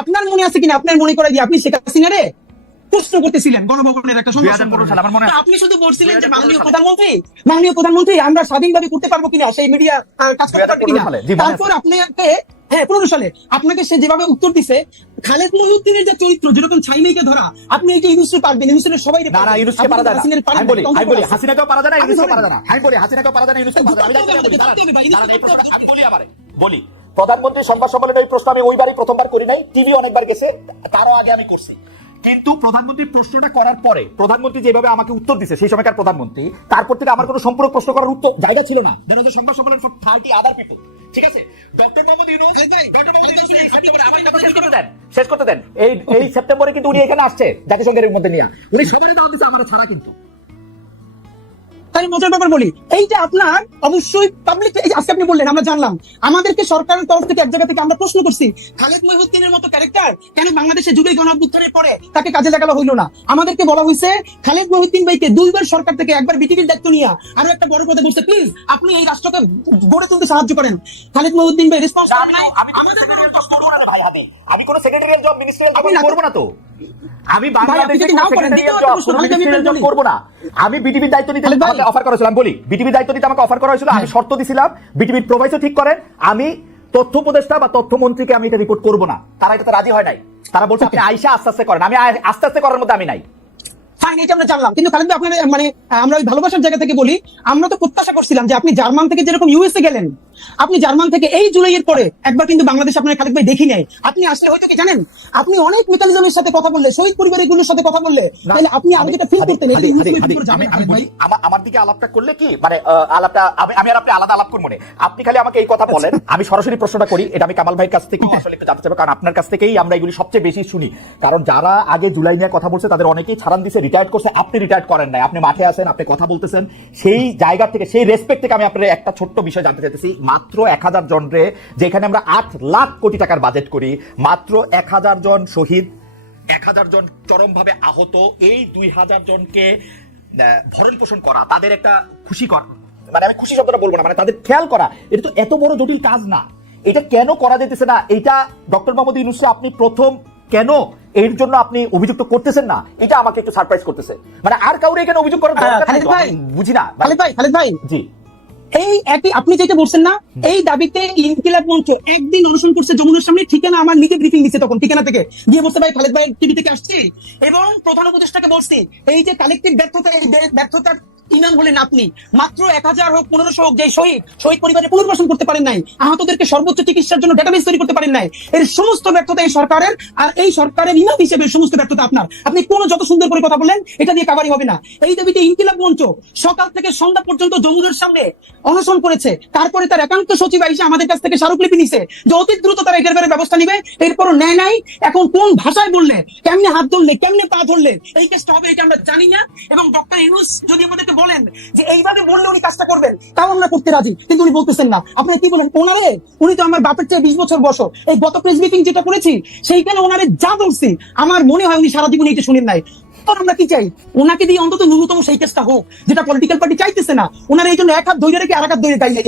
আপনার মনে আছে কিনা, আপনার মনে করে দিয়ে আপনি শেখ হাসিনারে প্রশ্ন করতেছিলেন গণভবনের একটা সংবাদ। আপনি শুধু বলছিলেন যে মাননীয় প্রধানমন্ত্রী আমরা স্বাধীনভাবে করতে পারবো কিনা, সেই মিডিয়া কাজ করতে পারবে কিনা। তারপর আপনাকে 15 সালে আপনাকে সে যেভাবে উত্তর দিছে, খালেদ মহিউদ্দিনের যে চরিত্র যেরকম ছাইনাইকে ধরা, আপনি এই যে ইউনুসকে পারবেন, ইউনুসের সবাই বলি প্রধানমন্ত্রী সংবাদ সম্মেলনে ওই প্রশ্ন আমি ওইবারই প্রথমবার করি নাই, টিভি অনেকবার গেছে, তারও আগে আমি করছি। কিন্তু প্রধানমন্ত্রী প্রশ্নটা করার পরে প্রধানমন্ত্রী যেভাবে আমাকে উত্তর দিছে, সেই সময়কার প্রধানমন্ত্রী, তারপর থেকে আমার কোনো সম্পূর্ণ প্রশ্ন করার উত্তর জায়গা ছিল না। সংবাদ সম্মেলন ফর 30 আদার পিপল, ঠিক আছে? ডক্টর মোহাম্মদ ইউনূস শেষ করতে দেন। এই সেপ্টেম্বরে কিন্তু উনি এখানে আসছে জাতিসংঘের মধ্যে নিয়ে, উনি সবারই দাওয়াত দিচ্ছে আমার ছাড়া। কিন্তু তাই মজার ব্যাপার বলি, এইটা আপনার অবশ্যই পাবলিক, আজকে আপনি বললেন আমরা জানলাম, আমাদেরকে সরকারের তরফ থেকে এক জায়গা থেকে আমরা প্রশ্ন করছি খালেদ মহিউদ্দিনের মতো ক্যারেক্টার কেন বাংলাদেশে জুলাই গণঅভ্যুত্থানের পরে তাকে কাজে লাগানো হইলো না। আমাদেরকে বলা হয়েছে খালেদ মহিউদ্দিন ভাইকে 2 বার সরকার থেকে, একবার বিটিভির দায়িত্ব নিয়ে আরো একটা বড় পদে বসে, প্লিজ আপনি এই রাষ্ট্রকে গড়ে তুলতে সাহায্য করেন। খালেদ মহিউদ্দিন ভাই রেসপন্স করেন নাই। আমি কোন সেক্রেটারিয়াল জব, মিনিস্ট্রিয়াল জব করব না, তো আমি বাংলাদেশে সেক্রেটারিয়াল জব করব না। আমি বিটিভির দায়িত্ব নিতে আমাকে অফার করা হয়েছিল, বলি বিটিভির দায়িত্ব নিতে আমাকে অফার করা হয়েছিল, আমি শর্ত দিছিলাম বিটিভির প্রোভাইডার ঠিক করেন, আমি তথ্য উপদেষ্টা বা তথ্যমন্ত্রীকে আমি এটা রিপোর্ট করব না। তারা এটাতে রাজি হয় নাই, তারা বলছে আপনি আইসা আস্তে আস্তে করেন। আমি আস্তে আস্তে করার মধ্যে আমি নাই। ফাইন, এটা আমরা জানলাম। কিন্তু খালেদ ভাই আপনার মানে আমরা ওই ভালোবাসার জায়গা থেকে বলি, আমরা তো প্রত্যাশা করছিলাম যে আপনি জার্মান থেকে যেরকম ইউএসএ গেলেন, আপনি জার্মান থেকে এই জুলাইয়ের পরে একবার কিন্তু বাংলাদেশ আপনার খালেদ ভাই দেখি নাই। আপনি আসলে হয়তো কি জানেন, আপনি অনেক মেকানিজমের সাথে কথা বললে, শহীদ পরিবারগুলোর সাথে কথা বললে, তাহলে আপনি আরো যেটা ফিল করতেন। আমার দিকে আলাপটা করলে কি মানে আলাপটা আমি আর আপনি আলাদা আলাপ করব না। আপনি খালি আমাকে এই কথা বলেন, আমি সরাসরি প্রশ্নটা করি। এটা আমি কামাল ভাইয়ের কাছ থেকে আসলে একটু জানতে চাইবো, কারণ আপনার কাছ থেকেই আমরা এগুলি সবচেয়ে বেশি শুনি। কারণ যারা আগে জুলাই নিয়ে কথা বলছে তাদের অনেকেই ছাড়ান দিছে, রিটায়ার্ড করছে, আপনি রিটায়ার্ড করেন নাই, আপনি মাঠে আছেন, আপনি কথা বলতেছেন। সেই জায়গা থেকে, সেই রেসপেক্ট থেকে আমি আপনার একটা ছোট্ট বিষয় জানতে চাইতেছি। মাত্র 1000 জন রে, যেখানে আমরা 8 লাখ কোটি টাকার বাজেট করি, মাত্র 1000 জন শহীদ, 1000 জন চরমভাবে আহত, এই 2000 জনকে ভরণ পোষণ করা, তাদের একটা খুশি করা, মানে আমি খুশি শব্দটা বলবো না, মানে তাদের খেয়াল করা, এটা তো এত বড় জটিল কাজ না। এটা কেন করা যেতেছে না? এটা ডক্টর মোহাম্মদ ইউনূসকে আপনি প্রথম কেন এর জন্য আপনি অভিযুক্ত করতেছেন না, এটা আমাকে একটু সারপ্রাইজ করতেছে। মানে আর কাউরে এখানে অভিযোগ করার দরকার নেই, বুঝি না। খালেদ ভাই জি, এই একই আপনি যেটা বলছেন না, এই দাবিতে ইনকিলাব মঞ্চ একদিন অনশন করছে যমুনার সামনে। ঠিকানা আমার নিজে ব্রিফিং দিচ্ছে, তখন ঠিকানা থেকে গিয়ে বলছে ভাই খালেদ ভাই টিভি থেকে আসছি, এবং প্রধান উপদেষ্টাকে বলছি এই যে কালেকটিভ ব্যর্থতা, এই ব্যর্থতার ইনাম হলেন আপনি। মাত্র 1000 হোক 1500 হোক, যে শহীদ পরিবারের পুনর্বাসন করতে পারেন নাই, আহতদেরকে সর্বোচ্চ চিকিৎসার জন্য ডেটাবেস তৈরি করতে পারেন নাই, এর সমস্ত ব্যর্থতা এই সরকারের। আর এই সরকারের ইনাম হিসেবে সমস্ত ব্যর্থতা আপনার। আপনি কোন যত সুন্দর করে কথা বললেন, এটা দিয়ে কাভারি হবে না। এই দাবিতে ইনকিলাব মঞ্চ সকাল থেকে সন্ধ্যা পর্যন্ত যমুনার সামনে অনশন করেছে। তারপরে তার একান্ত সচিব এসে আমাদের কাছ থেকে স্মারকলিপি নিছে যে অতি দ্রুত তারা এটার ব্যাপারে ব্যবস্থা নিবে। এরপরও নেয় নাই। এখন কোন ভাষায় বললে, কেমনে হাত ধরলে, কেমনে পা ধরলে এই কেসটা হবে, এটা আমরা জানি না। এবং ডক্টর ইউনূস যদি আমাদেরকে বলেন যে এইভাবে বললে উনি কাজটা করবেন, তাও আমরা করতে রাজি, কিন্তু উনি বলতেছেন না। আপনি কি বলেন ওনারে? উনি তো আমার বাপের চেয়ে 20 বছর বয়স। এই গত প্রেস মিটিং যেটা করেছি, সেইখানে ওনারে যা বলছি, আমার মনে হয় উনি সারা জীবন এটা শুনেন নাই। আমরা কি চাই, ওনাকে দিয়ে অন্তত ন্যূনতম সেই কেসটা হোক, যেটা পলিটিক্যাল পার্টি চাইতেছে না। ওনার এই জন্য এক হাত ধরে রেখে আর এক হাত ধরে দাঁড়িয়ে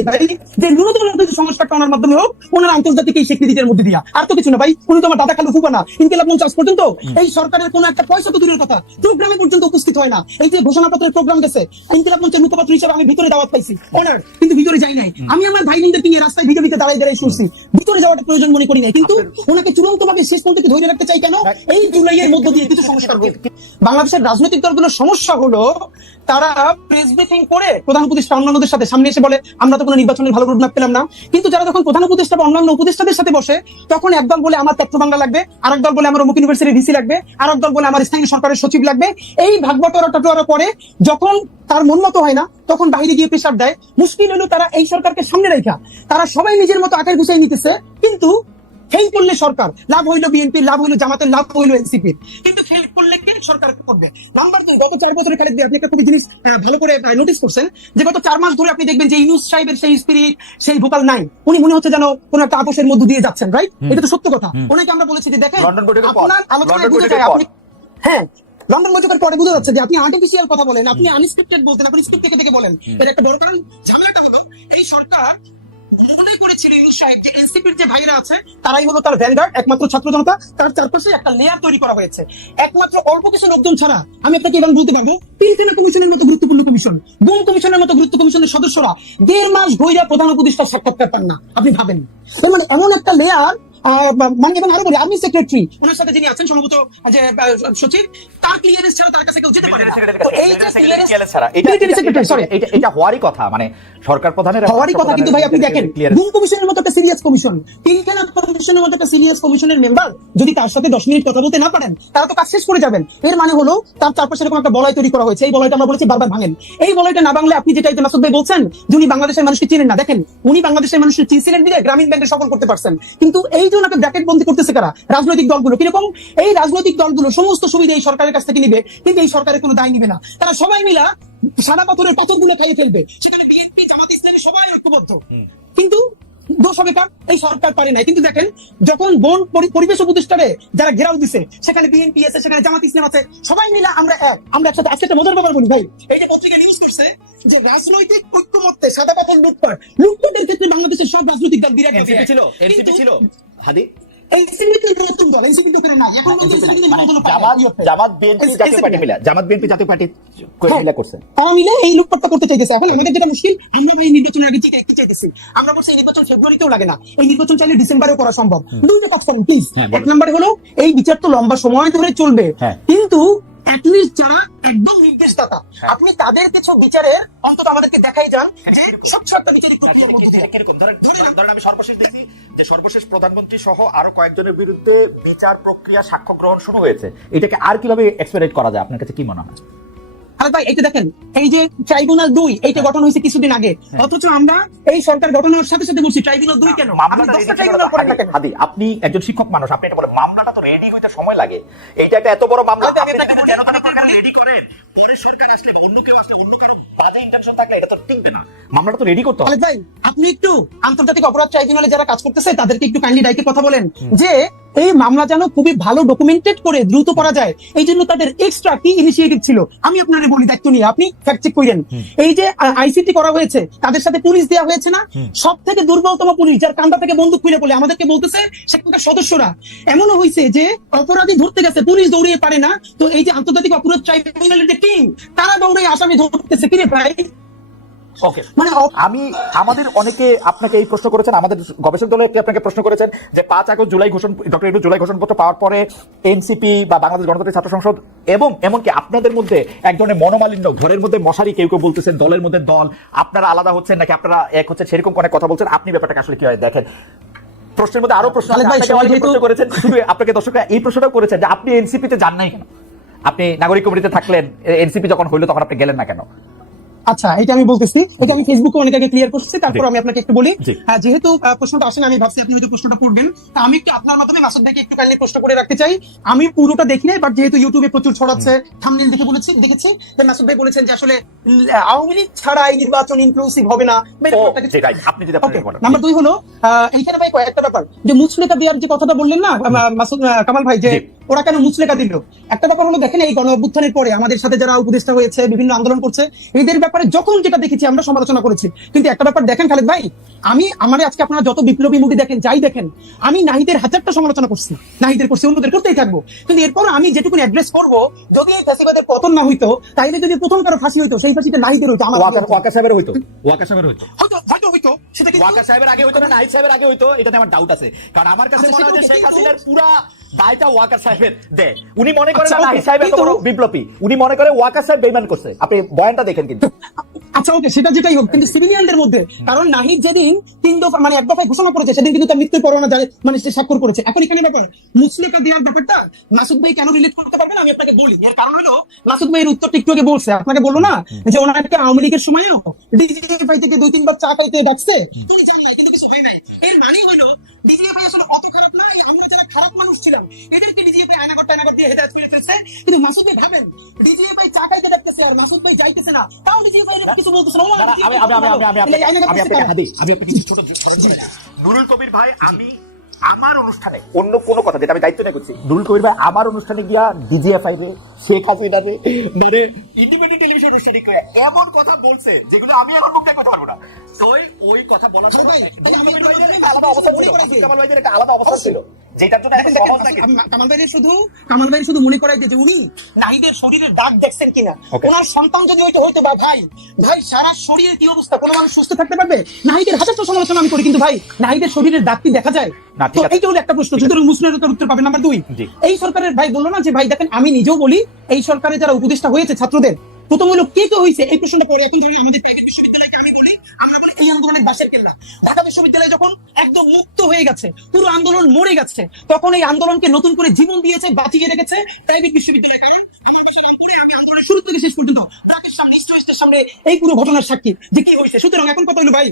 যে ন্যূনতম সংস্কারটা ওনার মাধ্যমে হোক, ওনার আন্তর্জাতিক এই স্বীকৃতির মধ্যে দিয়া। আর তো কিছু না ভাই, উনি তো আমার দাদা খালু ফুফা না। ইনকিলাব মঞ্চ আজ পর্যন্ত এই সরকারের কোন একটা পয়সা তো দূরের কথা, প্রোগ্রামে পর্যন্ত উপস্থিত হয় না। এই যে ঘোষণাপত্রের প্রোগ্রাম গেছে, ইনকিলাব মঞ্চের মুখপাত্র হিসেবে আমি ভিতরে দাওয়াত পাইছি, অনার, কিন্তু ভিতরে যাই নাই। আমি আমার ভাই বোনদেরকে নিয়ে রাস্তায় ভিডিও দাঁড়াই শুনছি, ভিতরে যাওয়াটা প্রয়োজন মনে করি নাই। কিন্তু ওনাকে চূড়ান্ত ভাবে শেষ পর্যন্ত ধরে রাখতে চাই কেন? এই জুলাইয়ের মধ্য দিয়ে কিছু সংস্কার হোক। বাংলাদেশের রাজনৈতিক দলগুলোর সমস্যা হলো, তারা প্রেস ব্রিফিং করে প্রধান উপদেষ্টা অন্যান্যদের সাথে সামনে এসে বলে আমরা তো কোনো নির্বাচনের ভালো রোডম্যাপ পেলাম না। কিন্তু যারা যখন প্রধান উপদেষ্টা বা অন্যান্য উপদেষ্টাদের সাথে বসে, তখন একদল বলে আমার পেট্রো বাংলা লাগবে, আরেক দল বলে আমার অমুক ইউনিভার্সিটির ভিসি লাগবে, আরেক দল বলে আমার স্থানীয় সরকারের সচিব লাগবে। এই ভাগবাটোয়ারা করে যখন তার মন মতো হয় না, তখন বাইরে গিয়ে প্রেসার দেয়। মুশকিল হলো তারা এই সরকারকে সামনে রেখা তারা সবাই নিজের মতো আকার গুছাই নিতেছে, কিন্তু ফেল করলে সরকার লাভ হইলো, বিএনপির লাভ হইলো, জামাতের লাভ হইলো, এনসিপির, কিন্তু ফেল করলে কে সরকার করবে? নাম্বার 2, গত 4 বছরে খালেদ ভাই আপনি একটা খুবই জিনিস ভালো করে নোটিস করছেন যে গত 4 মাস ধরে আপনি দেখবেন যে ইউনূস সাহেবের সেই স্পিরিট, সেই ভোকাল নাই। উনি মনে হচ্ছে যেন কোন একটা আপোষের মধ্য দিয়ে যাচ্ছেন, রাইট? এটা তো সত্য কথা। ওনাকে আমরা বলেছি যে দেখেন আপনার আলোচনায় বুঝে যায় আপনি, হ্যাঁ লন্ডন বৈঠকের পরে বোঝা যাচ্ছে যে আপনি আর্টিফিশিয়াল কথা বলেন, আপনি আনস্ক্রিপ্টেড বলতেন, আপনি স্ক্রিপ্ট থেকে বলেন। এর একটা বড় কারণ ঝামেলাটা হলো এই সরকার মনে করেছিল ইউনূস সাহেব যে এনসিপির যে ভাইরা আছে তারাই হলো তার ভ্যানগার্ড, একমাত্র ছাত্র জনতা, তার চারপাশে একটা লেয়ার তৈরি করা হয়েছে। একমাত্র অল্প কিছু লোকজন ছাড়া আমি আপনাকে এবার বলতে পারবো, পিলখানা কমিশনের মতো গুরুত্বপূর্ণ কমিশন, গুম কমিশনের মতো গুরুত্ব কমিশনের সদস্যরা 1.5 মাস ধইরা প্রধান উপদেষ্টার সাক্ষাৎকার পান না। আপনি ভাবেন, এর মানে এমন একটা লেয়ার, মানে এবং আরো বলি আর্মি সেক্রেটারি ওনার সাথে যিনি আছেন সম্ভবত যে সচিব, তার ক্লিয়ারেন্স ছাড়া তার কাছে কেউ যেতে পারে না। তো এই যে ক্লিয়ারেন্স, সরি, এটা হওয়ারই কথা, মানে সরকার প্রধানের হওয়ারই কথা। কিন্তু ভাই আপনি দেখেন, গুম কমিশনের মতো একটা সিরিয়াস কমিশন, পিলখানা কমিশনের মতো একটা সিরিয়াস কমিশনের মেম্বার যদি তার সাথে 10 মিনিট কথা বলতে না পারেন, তারা তো কাজ শেষ করে যাবেন। এর মানে হলো তার চারপাশে এরকম একটা বলয় তৈরি করা হয়েছে। এই বলয়টা আমরা বলেছি বারবার ভাঙেন। এই বলয়টা না ভাঙলে আপনি যেটা মাসুদ ভাই বলছেন যে উনি বাংলাদেশের মানুষকে চিনেন না, দেখেন উনি বাংলাদেশের মানুষকে চিনছিলেন দিয়ে গ্রামীণ ব্যাংকে সফল করতে পারছেন। কিন্তু এই যে ওনাকে ব্র্যাকেট বন্দি করতেছে কারা? রাজনৈতিক দলগুলো। কিরকম? এই রাজনৈতিক দলগুলো সমস্ত সুবিধা এই সরকারের কাছ থেকে নিবে, কিন্তু এই সরকারের কোনো দায় নিবে না। তারা সবাই মিলা সাদা পাথরের পাথরগুলো খাইয়ে ফেলবে। সেখানে বিএনপি, জামাত ইসলামী সবাই ঐক্যবদ্ধ, কিন্তু দোষ হবে কার? এই সরকার পারে নাই। কিন্তু দেখেন, যখন বন পরিবেশ উপদেষ্টারে যারা ঘেরাও দিছে, সেখানে বিএনপি আছে, সেখানে জামাত ইসলাম আছে, সবাই মিলে আমরা একসাথে। আজকে একটা মজার ব্যাপার বলি ভাই, এই যে পত্রিকা নিউজ করছে যে রাজনৈতিক ঐক্যমত্যে সাদা পাথর লুটপাটের ক্ষেত্রে বাংলাদেশের সব রাজনৈতিক দল বিরাট এনসিপি ছিল হাদি, জামাত বিএনপি জাতীয় পার্টি করছে, তারা মিলে এই লুটপাটটা করতে চাইতেছে। এখন আমাদের যেটা মুশকিল, আমরা ভাই নির্বাচনের আগে কি চাইতেছি? আমরা বলছি এই নির্বাচন ফেব্রুয়ারিতেও লাগে না, এই নির্বাচন চাইলে ডিসেম্বরেও করা সম্ভব। দুইটা কাজ করেন প্লিজ। এক নম্বরে হলো এই বিচার তো লম্বা সময় ধরে চলবে, কিন্তু অ্যাটলিস্ট যারা একদম নির্দেশদাতা, আপনি তাদের কিছু বিচারের অন্তত আমাদেরকে দেখাই যান যে স্বচ্ছ একটা বিচারিক প্রক্রিয়ার মধ্যে দিয়ে। ধরেন আমি সর্বশেষ দেখি যে সর্বশেষ প্রধানমন্ত্রী সহ আরো কয়েকজনের বিরুদ্ধে বিচার প্রক্রিয়া, সাক্ষ্য গ্রহণ শুরু হয়েছে। এটাকে আর কিভাবে এক্সপেক্ট করা যায়? আপনার কাছে কি মনে হয়? আরে ভাই, এইটা দেখেন, এই যে ট্রাইব্যুনাল 2 এইটা গঠন হয়েছে কিছুদিন আগে, অথচ আমরা এই সরকার গঠনের সাথে সাথে বলছি ট্রাইব্যুনাল 2 কেন? আপনি একজন শিক্ষক মানুষ, আপনি এটা বলেন মামলাটা তো রেডি হইতে সময় লাগে। এইটা একটা এত বড় মামলা, আপনি রেডি করেন, পরে সরকার আসলে অন্য কেউ আসলে অন্য কারো বাজে ইন্টেনশন থাকলে এটা তো টিকবে না। মামলাটা তো রেডি করতে হবে। ভাই আপনি একটু আন্তর্জাতিক অপরাধ ট্রাইব্যুনালে যারা কাজ করতেছে তাদেরকে একটু কাইন্ডলি ডাইকে কথা বলেন যে এই মামলা যেন খুবই ভালো ডকুমেন্টেড করে দ্রুত করা যায়। এই জন্য তাদের এক্সট্রা কি ইনিশিয়েটিভ ছিল আমি আপনাদের বলি, দায়িত্ব নিয়ে আপনি ফ্যাক্ট চেক করেন। এই যে আইসিটি করা হয়েছে, তাদের সাথে পুলিশ দেওয়া হয়েছে না, সব থেকে দুর্বলতম পুলিশ, যার কান্দা থেকে বন্দুক খুলে বলে আমাদেরকে বলতেছে সেখানকার সদস্যরা। এমনও হয়েছে যে অপরাধী ধরতে গেছে, পুলিশ দৌড়িয়ে পারে না, তো এই যে আন্তর্জাতিক অপরাধ ট্রাইব্যুনালের যে টিম, তারা দৌড়ে আসামি ধরতেছে। কিরে ভাই, ওকে, মানে আমাদের অনেকে আপনাকে এই প্রশ্ন করেছেন, আমাদের গবেষক দল আপনাকে প্রশ্ন করেছেন যে 5 আগস্ট ডক্টর ইউনূস জুলাই ঘোষণাপত্র পাওয়ার পরে এনসিপি বা বাংলাদেশ গণতান্ত্রিক ছাত্র সংসদ এবং এমনকি আপনাদের মধ্যে এক ধরনের মনোমালিন্য, ঘরের মধ্যে মশারি কেউ কেউ বলতেছেন, দলের মধ্যে দল, আপনারা আলাদা হচ্ছেন নাকি আপনারা এক হচ্ছে, সেরকম অনেক কথা বলছেন। আপনি ব্যাপারটাকে আসলে কিভাবে দেখেন? প্রশ্নের মধ্যে আরো প্রশ্ন করেছেন, শুধু আপনাকে দর্শকরা এই প্রশ্নটাও করেছেন যে আপনি এনসিপিতে যান নাই কেন? আপনি নাগরিক কমিটিতে থাকলেন, এনসিপি যখন হইলো তখন আপনি গেলেন না কেন? আচ্ছা, এটা আমি বলতেছি, এটা আমি ফেসবুকে অনেক আগে ক্লিয়ার করছি, তারপর আমি আপনাকে একটু বলি। যেহেতু প্রশ্নটা আসেন, আমি ভাবছি আপনি হয়তো প্রশ্নটা করবেন, আমি একটু আপনার মাধ্যমে মাসুদ ভাইকে একটু কাইন্ডলি প্রশ্ন করে রাখতে চাই। আমি পুরোটা দেখি নাই, বাট যেহেতু ইউটিউবে প্রচুর ছড়াচ্ছে, থাম্বনেল দেখেছি যে মাসুদ ভাই বলেছেন যে আসলে আওয়ামী লীগ ছাড়া এই নির্বাচন ইনক্লুসিভ হবে না। নাম্বার 2 হলো এইখানে ভাই কয়েকটা ব্যাপার, যে মুচলেকা দেওয়ার যে কথাটা বললেন না মাসুদ কামাল ভাই, যে ওরা কেন মুচলেকা দিল। একটা ব্যাপার হলো, দেখেন এই গণ অভ্যুত্থানের পরে আমাদের সাথে যারা উপদেষ্টা হয়েছে, বিভিন্ন আন্দোলন করছে, এদের ব্যাপারে যখন যেটা দেখেছি আমরা সমালোচনা করেছি। কিন্তু একটা ব্যাপার দেখেন খালেদ ভাই, আমাদের আজকে আপনারা যত বিপ্লবী মুভি দেখেন, যাই দেখেন, আমি নাহিদের 1000টা সমালোচনা করছি, নাহিদের করছি, অন্যদের করতেই থাকবো। কিন্তু এরপর আমি যেটুকু অ্যাড্রেস করবো, যদি এই ফ্যাসিবাদের পতন না হইতো, তাইলে যদি প্রথম কারো ফাঁসি হইতো, সেই ফাঁসিটা নাহিদের হইতো, আমার ওয়াকার সাহেবের হইতো, হয়তো সেটা কি ওয়াকার সাহেবের আগে হইতো না নাহিদ সাহেবের আগে হইতো, এটাতে আমার ডাউট আছে। কারণ আমার কাছে মনে হয় যে শেখ হাসিনার পুরা দায়টা ওয়াকার সাহেবের দেয়। উনি মনে করেন নাহিদ সাহেব এত বড় বিপ্লবী, উনি মনে করে ওয়াকার সাহেব বেঈমান করছে। আপনি বয়ানটা দেখেন কিন্তু। আচ্ছা ওকে, সেটা যেটাই হোক, কিন্তু সিভিলিয়ানদের মধ্যে, কারণ নাহিদ যেদিন 3 দফা মানে 1 দফায় ঘোষণা করেছে, সেদিন কিন্তু তার মৃত্যু পরোয়ানা জারি মানে সে স্বাক্ষর করেছে। এখন এখানে ব্যাপার মুচলেকা দেওয়ার ব্যাপারটা মাসুদ ভাই কেন রিলেট করতে পারবেন আমি আপনাকে বলি। এর কারণ হলো, মাসুদ ভাই এর উত্তরটা একটু আগে বলছে, আপনাকে বললো না যে ওনাকে আওয়ামী লীগের সময়ও ডিজিএফআই থেকে 2-3 বার চা খাইতে ডাকছে, তুমি জান নাই, কিন্তু কিছু হয় নাই। এর মানে হলো ডিজিএফআই আসলে অত খারাপ না, আমরা যারা খারাপ মানুষ ছিলাম এদেরকে ডিজিএফআই আয়নাগর দিয়ে হেদায়েত করে ফেলছে। কিন্তু মাসুদ ভাই ভাবেন, ডিজিএফআই চা খাইতে ডাকতেছে আর মাসুদ ভাই যাইতেছে না, তাও ডিজিএফআই কিছু বলতেছে না। নুরুল কবির ভাই, আমি আমার অনুষ্ঠানে অন্য কোনো কথা যেটা আমি দায়িত্ব নিয়ে করছি, নুরুল কবির ভাই আমার অনুষ্ঠানে গিয়া ডিজিএফআই রে শেখ হাসিনা মানে ইন্ডিপেন্ডেন্ট টেলিভিশন অনুষ্ঠানে এমন কথা বলছে যেগুলো আমি এখন মুখে কথা পারবো না। ওই কথা বলার সময় আলাদা অবস্থান ছিল, কামাল ভাইদের একটা আলাদা অবস্থান ছিল, যেটার জন্য একটা সহজ থাকে। কামাল ভাই শুধু মনে করাই যে উনি নাহিদের শরীরের দাগ দেখছেন কিনা, ওনার সন্তান যদি হয়তো বা ভাই সারা শরীরের কি অবস্থা, কোনো মানুষ সুস্থ থাকতে পারবে? নাহিদের হাজারটা সমালোচনা আমি করি, কিন্তু ভাই নাহিদের শরীরের দাগ কি দেখা যায়? তো এইটা হলো একটা প্রশ্ন, সুতরাং মুসলিমের উত্তর পাবেন। নাম্বার 2, এই সরকারের ভাই বললো না যে ভাই দেখেন, আমি নিজেও বলি এই সরকারের যারা উপদেষ্টা হয়েছে ছাত্রদের, প্রথম হলো কে হয়েছে এই প্রশ্নটা পরে। এখন ধরি আমাদের প্রাইভেট বিশ্ববিদ্যালয়কে আমি বলি, আমরা বলি এই আন্দোলনের বাসের কেল্লা। ঢাকা বিশ্ববিদ্যালয় যখন একদম মুক্ত হয়ে গেছে, পুরো আন্দোলন মরে গেছে, তখন এই আন্দোলনকে নতুন করে জীবন দিয়েছে, বাঁচিয়ে রেখেছে প্রাইভেট বিশ্ববিদ্যালয়। কারণ আমার বাসার রামপুরে আমি আন্দোলনের শুরু থেকে শেষ পর্যন্ত তাদের সামনে স্টেজের সামনে এই পুরো ঘটনার সাক্ষী যে কি হয়েছে। সুতরাং এখন কথা হলো ভাই,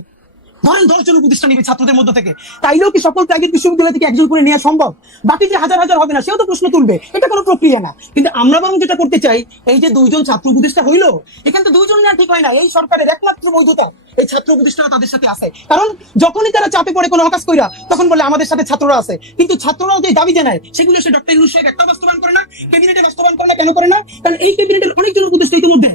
ধরেন 10 জন উপদেষ্টা নিবে ছাত্রদের মধ্যে থেকে, তাইলেও কি সকল প্রাইভেট বিশ্ববিদ্যালয় থেকে একজন করে নেওয়া সম্ভব? বাকি যে হাজার হাজার হবে না, সেও তো প্রশ্ন তুলবে, এটা কোনো প্রক্রিয়া না। কিন্তু আমরা বরং যেটা করতে চাই, এই যে 2 জন ছাত্র উপদেষ্টা হইলো, এখানে তো 2 জন না ঠিক হয় না। এই সরকারের একমাত্র বৈধতা এই ছাত্র উপদেষ্টারা তাদের সাথে আছে। কারণ যখনই তারা চাপে পড়ে কোনো অকাজ কইরা, তখন বলে আমাদের সাথে ছাত্ররা আছে। কিন্তু ছাত্ররাও যে দাবি জানায়, সেগুলো সে ডক্টর ইউনূস সাহেব একটা বাস্তবায়ন করে না, ক্যাবিনেটে বাস্তবায়ন করে না। কেন করে না? কারণ এই ক্যাবিনেটের অনেকজন উপদেষ্টা ইতিমধ্যে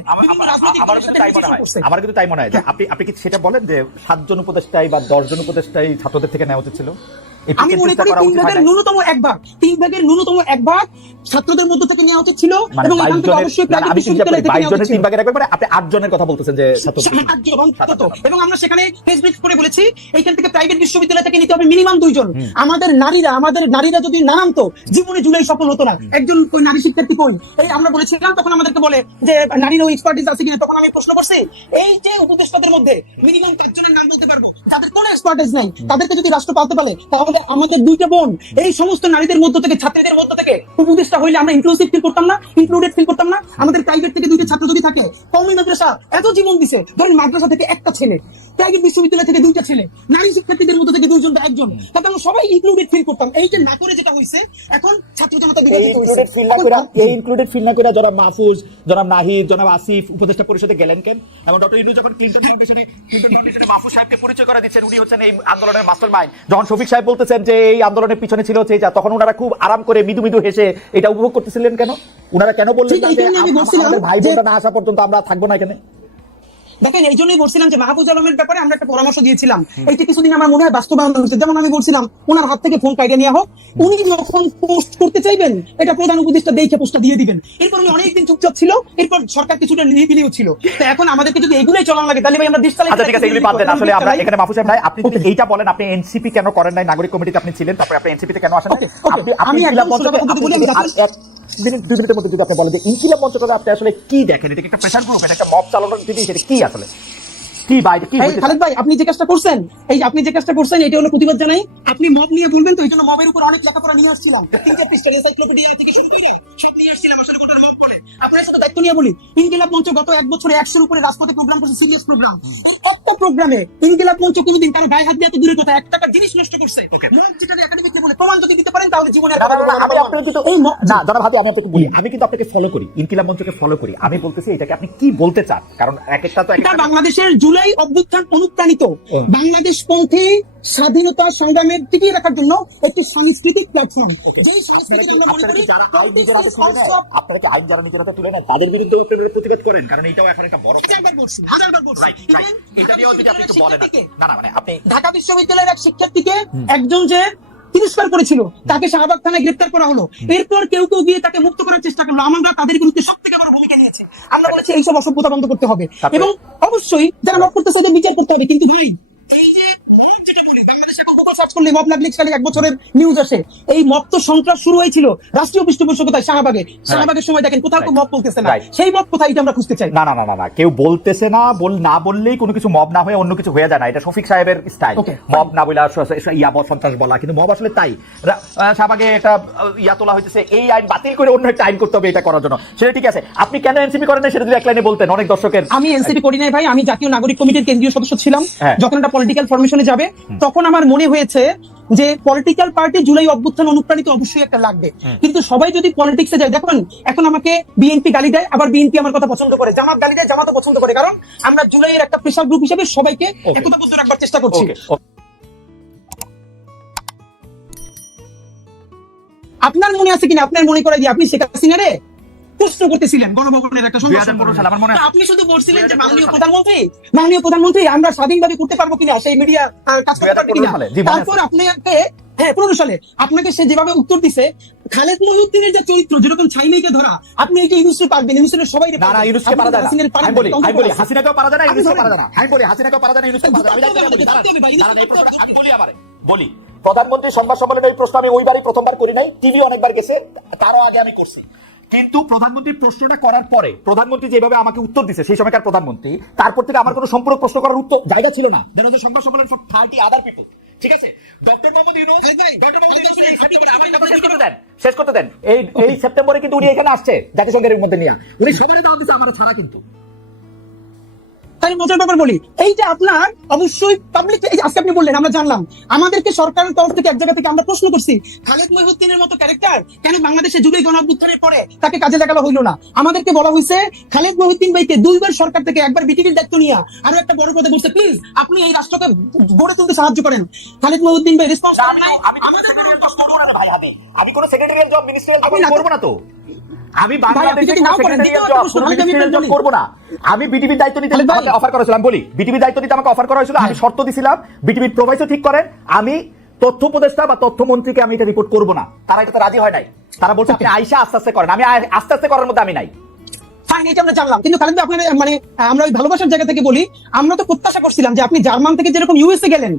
আমার কিন্তু তাই মনে হয় যে আপনি কি সেটা বলেন যে 7 জন উপদেষ্টাই বা 10 জন উপদেষ্টাই ছাত্রদের থেকে নেওয়া উচিত ছিল? আমি মনে করি 3 ভাগের ন্যূনতম 1 ভাগ ছাত্রদের মধ্যে থেকে নেওয়া উচিত ছিল। এবং এখান থেকে অবশ্যই প্রাইভেট বিশ্ববিদ্যালয় থেকে নেওয়া উচিত ছিল। 3 ভাগের 1 ভাগ মানে আপনি 8 জনের কথা বলতেছেন যে 8 জন অন্তত। এবং আমরা সেখানে ফেস ব্রিফ করে বলেছি এইখান থেকে প্রাইভেট বিশ্ববিদ্যালয় থেকে নিতে হবে মিনিমাম 2 জন। আমাদের নারীরা যদি না নামতো, জীবনে জুলাই সফল হতো না। একজন কই নারী শিক্ষার্থী কই? এই আমরা বলেছিলাম, তখন আমাদেরকে বলে যে নারীর ওই এক্সপার্টিস আছে কিনা। তখন আমি প্রশ্ন করছি, এই যে উপদেষ্টাদের মধ্যে মিনিমাম 5 জনের নাম বলতে পারবো যাদের কোনো এক্সপার্টিস নাই, তাদেরকে যদি রাষ্ট্র পালতে পারে, তাহলে আমাদের 2টা বোন এই সমস্ত নারীদের মধ্য থেকে, ছাত্রীদের মধ্য থেকে উপদেষ্টা হইলে আমরা ইনক্লুসিভ ফিল করতাম না, ইনক্লুডেড ফিল করতাম না। আমাদের প্রাইভেট থেকে 2টা ছাত্র যদি থাকে, কওমি মাদ্রাসা এত জীবন দিছে, ধরেন মাদ্রাসা থেকে একটা ছেলে, প্রাইভেট বিশ্ববিদ্যালয় থেকে 2টা ছেলে, নারী শিক্ষার্থীদের মধ্যে থেকে 2 জন বা 1 জন, তাহলে আমরা সবাই ইনক্লুডেড ফিল করতাম। এইটা না করে যেটা হইছে, এখন ছাত্র জনতা বিভাজিত হইছে। এই ইনক্লুডেড ফিল না করে জনাব মাহফুজ, জনাব নাহিদ, জনাব আসিফ উপদেষ্টা পরিষদে গেলেন কেন? এবং ডক্টর ইউনূস যখন ক্লিনটন ফাউন্ডেশনে মাহফুজ সাহেবকে পরিচয় করে দিচ্ছেন, উনি হচ্ছেন এই আন্দোলনের মাস্টারমাইন্ড। যখন শফিক সাহেব বলতেছেন যে এই আন্দোলনের পিছনে ছিল হচ্ছে যা, তখন ওনারা খুব আরাম করে মৃদু হেসে এটা উপভোগ করতেছিলেন কেন? ওনারা কেন বললেন না যে আমাদের ভাই বোনরা না আসা পর্যন্ত আমরা থাকবো না এখানে? দেখেন, এই জন্যই বলছিলাম যে মাহফুজ আলমের ব্যাপারে আমরা একটা পরামর্শ দিয়েছিলাম। এইটা কিছুদিন আমার মনে হয় বাস্তবায়ন হচ্ছে। যেমন আমি বলছিলাম, ওনার হাত থেকে ফোন কাইডে নেওয়া হোক, উনি যখন পোস্ট করতে চাইবেন, এটা প্রধান উপদেষ্টা দেখে পোস্টটা দিয়ে দিবেন। এরপর উনি অনেকদিন চুপচাপ ছিল, এরপর সরকার কিছুটা নিরিবিলিও ছিল। তো এখন আমাদেরকে যদি এগুলোই চলানো লাগে, তাহলে ভাই আমরা দেশ চালাই। আচ্ছা ঠিক আছে, এগুলি বাদ দেন। আসলে আমরা এখানে মাহফুজ সাহেব নাই, আপনি এইটা বলেন, আপনি এনসিপি কেন করেন নাই? নাগরিক কমিটিতে আপনি ছিলেন, তারপরে আপনি এনসিপিতে কেন আসেন? আমি একদম সোজা কথা বলি, আমি 2 মিনিটের মধ্যে যদি আপনি বলেন যে ইনকিলাব মঞ্চ করে আপনি আসলে কি দেখেন, এটা কি একটা প্রেসার গ্রুপ, এটা একটা মব চালানোর দিদি, সেটা কি আসলে কি বাইরে কি? খালেদ ভাই, আপনি যে কাজটা করছেন, এটা হলো প্রতিবাদ জানাই। আপনি মব নিয়ে বলবেন, তো এই জন্য মবের উপর অনেক লেখাপড়া নিয়ে আসছিলাম, 3-4 পৃষ্ঠা এনসাইক্লোপিডিয়া থেকে শুরু করে সব নিয়ে আসছিলাম। আসলে কোনটা মব বলে আপনার সাথে দায়িত্ব নিয়ে বলি, ইনকিলাব মঞ্চ গত 1 বছরে 100-এর উপরে রাজপথে প্রোগ্রাম করছে, সিরিয়াস প্রোগ্রাম। কত প্রোগ্রামে ইনকিলাব মঞ্চ কোনোদিন কারো গায়ে হাত দিয়ে তো দূরের কথা 1 টাকার জিনিস নষ্ট করছে। মব যেটা একাডেমিককে বলে প্রমাণ যদি দিতে পারেন, তাহলে জীবনে আমি কিন্তু আপনাকে ফলো করি, ইনকিলাব মঞ্চকে ফলো করি। আমি বলতেছি এটাকে আপনি কি বলতে চান, কারণ এক একটা তো এটা বাংলাদেশের জুলাই অভ্যুত্থান অনুপ্রাণিত বাংলাদেশ পন্থী স্বাধীনতা সংগ্রামের টিকিয়ে রাখার জন্য একটি সাংস্কৃতিক প্ল্যাটফর্ম। যেই সাংস্কৃতিক আমরা মনে করি আপনারা কি আইন যারা নিজের হাতে তুলে নেন, তাদের বিরুদ্ধে প্রতিবাদ করেন, কারণ এটাও এখন একটা বড় হাজারবার বলছি। এটা নিয়েও যদি আপনি একটু বলেন। না মানে আপনি ঢাকা বিশ্ববিদ্যালয়ের এক শিক্ষার্থীকে একজন যে তিরস্কার করেছিল, তাকে শাহবাগ থানায় গ্রেফতার করা হলো। এরপর কেউ গিয়ে তাকে মুক্ত করার চেষ্টা করলো। আমরা তাদের বিরুদ্ধে সবথেকে বড় ভূমিকা নিয়েছি। আমরা বলেছি এইসব অসভ্যতা বন্ধ করতে হবে, এবং অবশ্যই যারা মব করতেছে ওদের বিচার করতে হবে। কিন্তু ভাই, এই যে মব যেটা বলি, বাংলাদেশে এখন গুগল সার্চ করলে মব লাগলে 1 বছরের নিউজ আসে। এই মব তো সন্ত্রাস শুরু হয়েছিল রাষ্ট্রীয় পৃষ্ঠপোষকতায় শাহবাগের সময়। দেখেন কোথাও মব বলতেছে না, সেই মব কোথায়, এটা আমরা খুঁজতে চাই। না, কেউ বলতেছে না, না বললেই কোনো কিছু মব না হয়ে অন্য কিছু হয়ে যায় না। এটা শফিক সাহেবের স্টাইল, মব না বলে সন্ত্রাস বলা, কিন্তু মব আসলে তাই। শাহবাগে একটা তোলা হয়েছে, এই আইন বাতিল করে অন্য একটা আইন করতে হবে এটা করার জন্য, সেটা ঠিক আছে। আপনি কেন এনসিপি করেন না সেটা যদি এক লাইনে বলতেন, অনেক দর্শকের। আমি এনসিপি করি নাই ভাই, আমি জাতীয় নাগরিক কমিটির কেন্দ্রীয় সদস্য ছিলাম। যখন একটা পলিটিক্যাল ফরমেশনে যাবে, তখন আমার মনে হয়েছে যে পলিটিক্যাল পার্টি জুলাই অভ্যুত্থান অনুপ্রাণিত অবশ্যই একটা লাগবে। কিন্তু সবাই যদি পলিটিক্সে যায়, দেখুন এখন আমাকে বিএনপি গালি দেয়, আবার বিএনপি আমার কথা পছন্দ করে, জামাত গালি দেয়, জামাতও পছন্দ করে, কারণ আমরা জুলাইয়ের একটা প্রেসার গ্রুপ হিসেবে সবাইকে একতাবদ্ধ রাখবার চেষ্টা করছি। আপনার মনে আছে কিনা, আপনার মনে করে দিয়ে আপনি শেখ হাসিনা রে প্রশ্ন করতেছিলেন গণভবনের একটা সংবাদ 2015 সালে আমার মনে হয়। তা আপনি শুধু বলছিলেন যে 2015 মাননীয় প্রধানমন্ত্রী আমরা স্বাধীনভাবে করতে পারবো কিনা, সেই মিডিয়া কাজ করতে পারবে 2015 কিনা। সালে, জি, মনে আছে। তারপর আপনাকে 15 সালে আপনাকে সে যেভাবে উত্তর দিছে, খালেদ মহিউদ্দিনের যে চরিত্র যেরকম ছাইনাইকে ধরা, আপনি এই যে ইউনুসকে পারবেন, ইউনুসের সবাই না না ইউনুসকে পারা যায় না। আমি বলি হাসিনাকেও পারা যায় না, ইউনুসকে পারা যায় না। আমি বলি হাসিনাকেও পারা যায় না, ইউনুসকে পারা যায় না। আমি জানি না, বলি দাঁড়ান, এই প্রশ্নটা আমি বলি আবার বলি। প্রধানমন্ত্রী সংবাদ সম্মেলনে ওই প্রশ্ন আমি ওইবারই প্রথমবার করি নাই, টিভি অনেকবার গেছে, তারও আগে আমি করছি। কিন্তু প্রধানমন্ত্রী প্রশ্নটা করার পরে প্রধানমন্ত্রী যেভাবে আমাকে উত্তর দিছে, সেই সময়কার প্রধানমন্ত্রী, তারপর থেকে আমার কোনো সম্পূরক প্রশ্ন করার উত্তর জায়গা ছিল না। দেন ওদের সংবাদ সম্মেলন ফর 30 আদার পিপল। ঠিক আছে, ডক্টর মোহাম্মদ ইউনূস, ডক্টর মোহাম্মদ ইউনূস আমার কথা শেষ করতে দেন। এই সেপ্টেম্বরে কিন্তু উনি এখানে আসছে জাতিসংঘের মধ্যে নিয়ে, উনি সবারই দাওয়াত দিছে আমার ছাড়া। কিন্তু তাই মজার ব্যাপার বলি, এইটা আপনার অবশ্যই পাবলিক, আজকে আপনি বললেন আমরা জানলাম, আমাদেরকে সরকারের তরফ থেকে এক জায়গা থেকে আমরা প্রশ্ন করছি খালেদ মহিউদ্দিনের মতো ক্যারেক্টার কেন বাংলাদেশে জুলাই গণঅভ্যুত্থানের পরে তাকে কাজে লাগানো হইলো না। আমাদেরকে বলা হয়েছে খালেদ মহিউদ্দিন ভাইকে 2 বার সরকার থেকে, একবার বিটিভির দায়িত্ব নিয়ে আরো একটা বড় পদে বসে, প্লিজ আপনি এই রাষ্ট্রকে গড়ে তুলতে সাহায্য করেন। খালেদ মহিউদ্দিন ভাই রেসপন্স করেন নাই। আমি কোন সেক্রেটারিয়াল জব, মিনিস্ট্রিয়াল জব করব না তো। আমি ভাই, আপনি বাংলাদেশে যদি নাও করেন, দ্বিতীয় একটা প্রশ্ন, আমি মিনিস্ট্রিয়াল জব বলি। করব না। আমি বিটিভির দায়িত্ব নিতে খালেদ ভাই। আমাকে অফার করা হয়েছিল, আমি বলি বিটিভির দায়িত্ব নিতে আমাকে অফার করা হয়েছিল, আমি শর্ত দিছিলাম বিটিভির প্রোভাইসও ঠিক করেন, আমি তথ্য উপদেষ্টা বা তথ্যমন্ত্রীকে আমি এটা রিপোর্ট করব না। তারা এটাতে রাজি হয় নাই, তারা বলছে আপনি আইসা আস্তে আস্তে করেন। আমি আস্তে আস্তে করার মধ্যে আমি নাই। ফাইন, এটা আমরা জানলাম, কিন্তু খালেদ ভাই আপনার মানে আমরা ওই ভালোবাসার জায়গা থেকে বলি, আমরা তো প্রত্যাশা করছিলাম যে আপনি জার্মান থেকে যেরকম ইউএসএ গেলেন,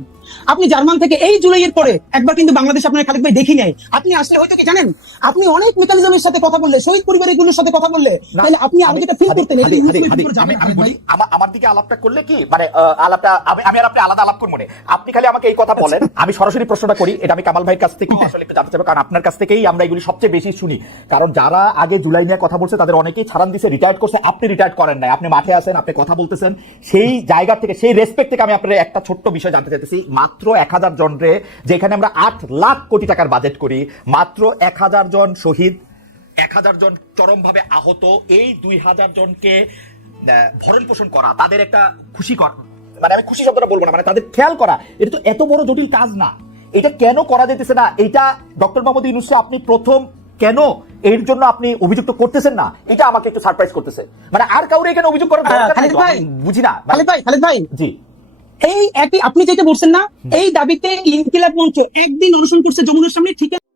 আপনি জার্মান থেকে এই জুলাইয়ের পরে একবার কিন্তু বাংলাদেশ আপনার খালেদ ভাই দেখি নাই। আপনি আসলে হয়তো কি জানেন, আপনি অনেক মেকানিজমের সাথে কথা বললে, শহীদ পরিবারগুলোর সাথে কথা বললে, তাহলে আপনি আরো যেটা ফিল করতেন এটা ইউএসএর উপর যাবেন। আমি বলি আমার দিকে আলাপটা করলে কি মানে আলাপটা আমি আর আপনি আলাদা আলাপ করব না। আপনি খালি আমাকে এই কথা বলেন, আমি সরাসরি প্রশ্নটা করি। এটা আমি কামাল ভাইয়ের কাছ থেকে আসলে একটু জানতে চাইবো, কারণ আপনার কাছ থেকেই আমরা এগুলি সবচেয়ে বেশি শুনি। কারণ যারা আগে জুলাই নিয়ে কথা বলছে তাদের অনেকেই ছাড়ান দিছে, রিটায়ার্ড করছে, আপনি রিটায়ার্ড করেন নাই, আপনি মাঠে আছেন, আপনি কথা বলতেছেন। সেই জায়গা থেকে, সেই রেসপেক্ট থেকে আমি আপনার একটা ছোট্ট বিষয় জানতে চাইতেছি। মাত্র 1000 জন রে, যেখানে আমরা 8 লাখ কোটি টাকার বাজেট করি, মাত্র 1000 জন শহীদ, 1000 জন চরমভাবে আহত, এই 2000 জনকে ভরণ পোষণ করা, তাদের একটা খুশি করা, মানে আমি খুশি শব্দটা বলবো না, মানে তাদের খেয়াল করা, এটা তো এত বড় জটিল কাজ না। এটা কেন করা যেতেছে না? এটা ডক্টর মোহাম্মদ ইউনূসকে আপনি প্রথম কেন এর জন্য আপনি অভিযুক্ত করতেছেন না, এটা আমাকে একটু সারপ্রাইজ করতেছে। মানে আর কাউরে এখানে অভিযোগ করার দরকার নাই, বুঝি না। খালেদ ভাই জি, এই একই আপনি যেটা বলছেন না, এই দাবিতে ইনকিলাব মঞ্চ একদিন অনশন করছে যমুনার সামনে, ঠিক আছে।